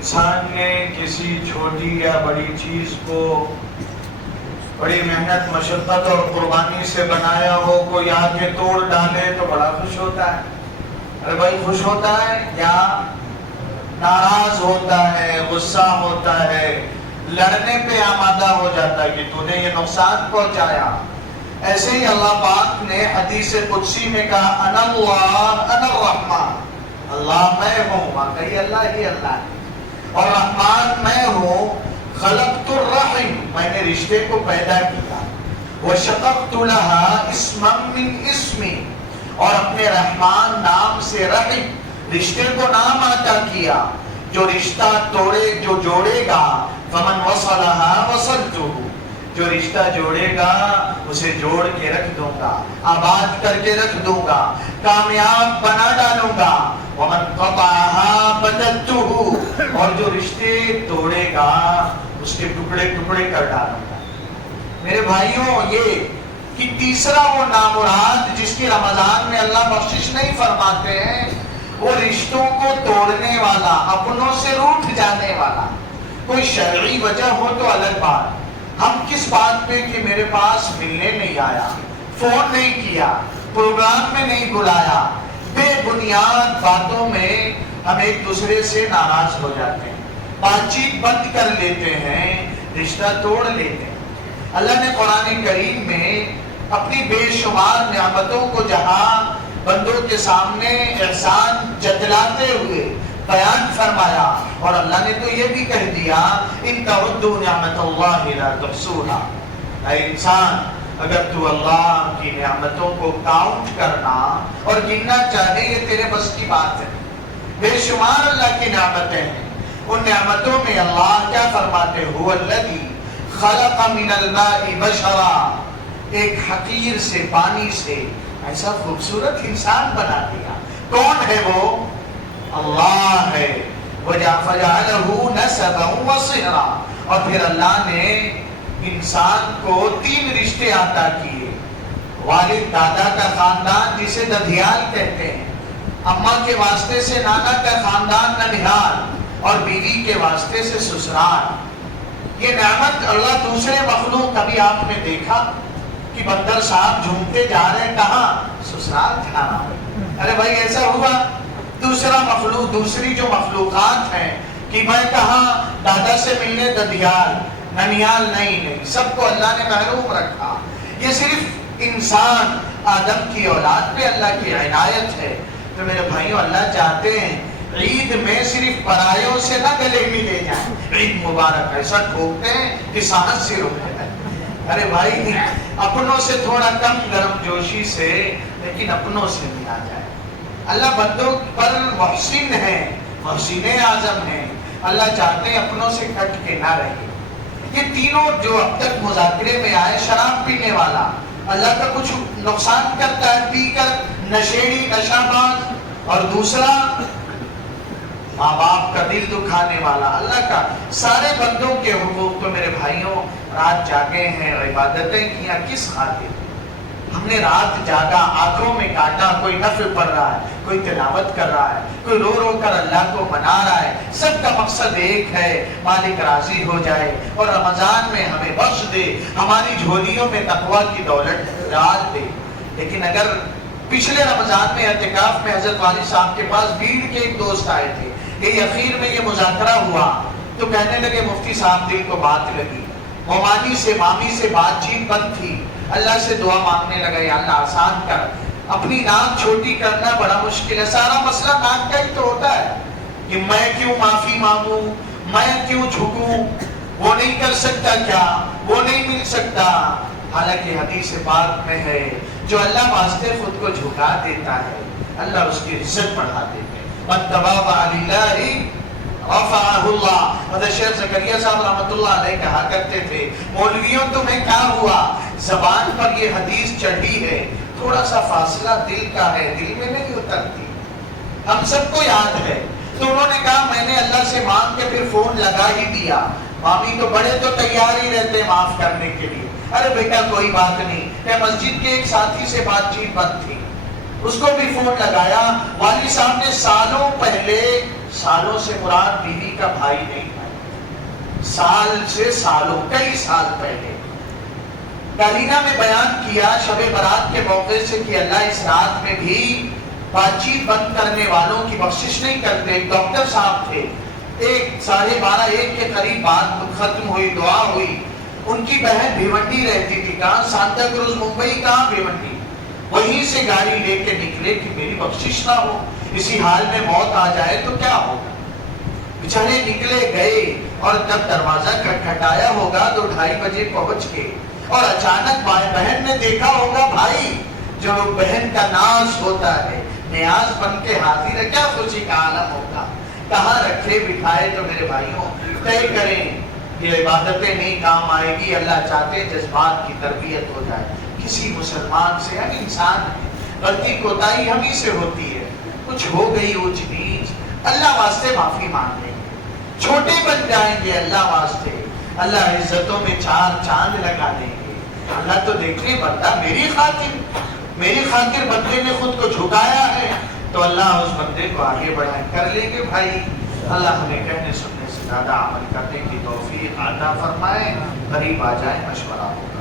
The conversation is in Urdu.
انسان نے کسی چھوٹی یا بڑی چیز کو بڑی محنت مشقت اور قربانی سے بنایا ہو، کوئی آ کے توڑ ڈالے تو بڑا خوش ہوتا ہے. ارے بھائی خوش ہوتا ہے یا ناراض ہوتا ہے، غصہ ہوتا ہے، لڑنے پہ آمادہ ہو جاتا ہے کہ تو نے یہ نقصان پہنچایا. ایسے ہی اللہ پاک نے حدیث قدسی میں کہا انا اللہ انا الرحمن، اللہ میں ہوں، واقعی اللہ ہی اللہ ہے، اور رحمان میں ہوں. خلقت الرحم، میں نے رشتے کو پیدا کیا. وشققت لها اسما من اسمی، اور اپنے رحمان نام سے رحم رشتے کو نام عطا کیا. جو رشتہ توڑے، جو جوڑے گا، فمن وصلها وصلته، جو رشتہ جوڑے گا اسے جوڑ کے رکھ دوں گا، آباد کر کے رکھ دوں گا، کامیاب بنا ڈالوں گا. ومن قطعها بددته، اور جو رشتے توڑے گا اس کے ٹکڑے ٹکڑے کر ڈالوں گا. میرے بھائیوں، یہ کہ تیسرا وہ نامراد جس کی رمضان میں اللہ بخشش نہیں فرماتے ہیں، وہ رشتوں کو توڑنے والا، اپنوں سے روٹھ جانے والا. کوئی شرعی وجہ ہو تو الگ بات، ہم کس بات پہ کہ میرے پاس ملنے نہیں آیا، فون نہیں کیا، پروگرام میں نہیں بلایا، بے بنیاد باتوں میں ہم ایک دوسرے سے ناراض ہو جاتے ہیں، بات چیت بند کر لیتے ہیں، رشتہ توڑ لیتے ہیں. اللہ نے قرآن کریم میں اپنی بے شمار نعمتوں کو جہاں بندوں کے سامنے احسان جتلاتے ہوئے بیان فرمایا، اور اللہ نے تو یہ بھی کہہ دیا ان تعدوا نعمت اللہ لا تحصوها. اے انسان، اگر تو اللہ کی نعمتوں کو کاؤنٹ کرنا اور گننا چاہے یہ تیرے بس کی بات ہے. بے شمار اللہ کی نعمتیں ہیں. ان نعمتوں میں اللہ کیا فرماتے ہیں؟ هو الذی خلق من الماء بشرا، ایک حقیر سے، پانی سے ایسا خوبصورت انسان بنا دیا. کون ہے وہ؟ اللہ ہے. فَجَعَلَهُ نَسَبًا وَصِهْرًا، اور پھر اللہ نے انسان کو 3 رشتے عطا کیے. والد دادا کا خاندان جسے ددھیال کہتے ہیں، اماں کے واسطے سے نانا کا خاندان ننہال، اور بیوی کے واسطے سے سسرال. یہ نعمت اللہ دوسرے مخلوق، کبھی آپ نے دیکھا کہ بندر صاحب جھومتے جا رہے ہیں کہاں؟ سسرال جانا. ارے بھائی ایسا ہوا دوسرا مخلوق، دوسری جو مخلوقات ہیں کہ میں کہاں دادا سے ملنے ددھیال، ننیال نہیں، سب کو اللہ نے محروم رکھا. یہ صرف انسان آدم کی اولاد پہ اللہ کی عنایت ہے. تو میرے بھائیوں، اللہ چاہتے ہیں عید میں صرف پرایوں سے نہ گلے ملے جائیں. عید مبارک ایسا ٹھوکتے ہیں کہ سانس سے رک جائے. ارے بھائی اپنوں سے تھوڑا کم گرم جوشی سے، لیکن اپنوں سے ملا جائے. اللہ بندوں پر محسن ہے، محسن اعظم ہے. اللہ چاہتے ہیں اپنوں سے کٹ کے نہ رہے. یہ تینوں جو اب تک مذاکرے میں آئے، شراب پینے والا اللہ کا کچھ نقصان کرتا ہے پی کر، نشیڑی نشہ باز، اور دوسرا ماں باپ کا دل دکھانے والا. اللہ کا سارے بندوں کے حقوق. تو میرے بھائیوں، رات جاگے ہیں، عبادتیں کیا کس خاطر؟ ہم نے رات جاگا، آنکھوں میں کاٹا، کوئی نفل پڑھ رہا ہے، کوئی تلاوت کر رہا ہے، کوئی رو رو کر اللہ کو منا رہا ہے. سب کا مقصد ایک ہے، مالک راضی ہو جائے اور رمضان میں ہمیں بخش دے، ہماری جھولیوں میں تقویٰ کی دولت ڈال دے. لیکن اگر پچھلے رمضان میں اعتکاف میں حضرت والد صاحب کے پاس بھیڑ کے ایک دوست آئے تھے، یہ اخیر میں یہ مذاکرہ ہوا تو کہنے لگے مفتی صاحب دل کو بات لگی، ممانی سے مامی سے بات چیت بند تھی. اللہ سے دعا مانگنے لگا، یا اللہ آسان کر، اپنی ناک چھوٹی کرنا بڑا مشکل ہے. سارا مسئلہ ناک کا ہی تو ہوتا ہے کہ میں کیوں معافی مانگوں، میں کیوں جھکوں، وہ نہیں کر سکتا کیا، وہ نہیں مل سکتا. حالانکہ حدیث پاک میں ہے جو اللہ واسطے خود کو جھکا دیتا ہے اللہ اس کی عزت بڑھا دیتے ہیں. من تواضع للہ رفعہ اللہ. حضرت شیخ زکریا صاحب رحمۃ اللہ علیہ کہا کرتے تھے، مولویوں تمہیں کیا ہوا، زبان پر یہ حدیث چڑھی ہے، تھوڑا سا فاصلہ دل کا ہے، دل میں نہیں اترتی. ہم سب کو یاد ہے. تو انہوں نے کہا میں نے اللہ سے مانگ کے پھر فون لگا ہی دیا. مامی تو بڑے تو تیار ہی رہتے معاف کرنے کے لیے. ارے بیٹا کوئی بات نہیں. کہ مسجد کے ایک ساتھی سے بات چیت بند تھی، اس کو بھی فون لگایا. والد صاحب نے سالوں پہلے سالوں سے مراد بیوی کا بھائی نہیں ہے، سال سے سالوں، کئی سال پہلے کالینہ میں بیان کیا شب برات کے موقع سے کہ اللہ اس رات میں بھی بات چیت بند کرنے والوں کی بخشش نہیں کرتے۔ ڈاکٹر صاحب تھے، 12:30 کے قریب بات ختم ہوئی، دعا ہوئی۔ ان کی بہن بھیونڈی رہتی تھی، کہاں؟ سانتا کروز ممبئی، کہاں بھیونڈی، وہیں سے گاڑی لے کے نکلے کہ میری بخشش نہ ہو، اسی حال میں موت آ جائے تو کیا ہوگا۔ بیچارے نکلے گئے اور جب دروازہ کھٹکھٹایا ہوگا تو 2:30 بجے پہنچ گئے، اور اچانک بہن نے دیکھا ہوگا بھائی جو بہن کا ناز ہوتا ہے، نیاز بن کے حاضر ہے، کیا خوشی کا عالم ہوگا۔ کہاں رکھے بٹھائے تو میرے بھائیوں طے کریں، یہ عبادتیں نہیں کام آئے گی، اللہ چاہتے جذبات کی تربیت ہو جائے۔ کسی مسلمان سے، ہم انسان ہیں، غلطی کوتاہی ہم ہی سے ہوتی ہے، کچھ ہو گئی اونچ نیچ، اللہ واسطے معافی مانگ لیں گے، چھوٹے بن جائیں گے اللہ واسطے، اللہ عزتوں میں 4 چاند لگا دیں گے۔ اللہ تو دیکھیں بندہ میری خاطر بندے نے خود کو جھکایا ہے تو اللہ اس بندے کو آگے بڑھائے، کر لیں گے بھائی۔ اللہ ہمیں کہنے سننے سے زیادہ عمل کرنے کی توفیق عطا فرمائے۔ قریب آ جائیں، مشورہ ہوگا۔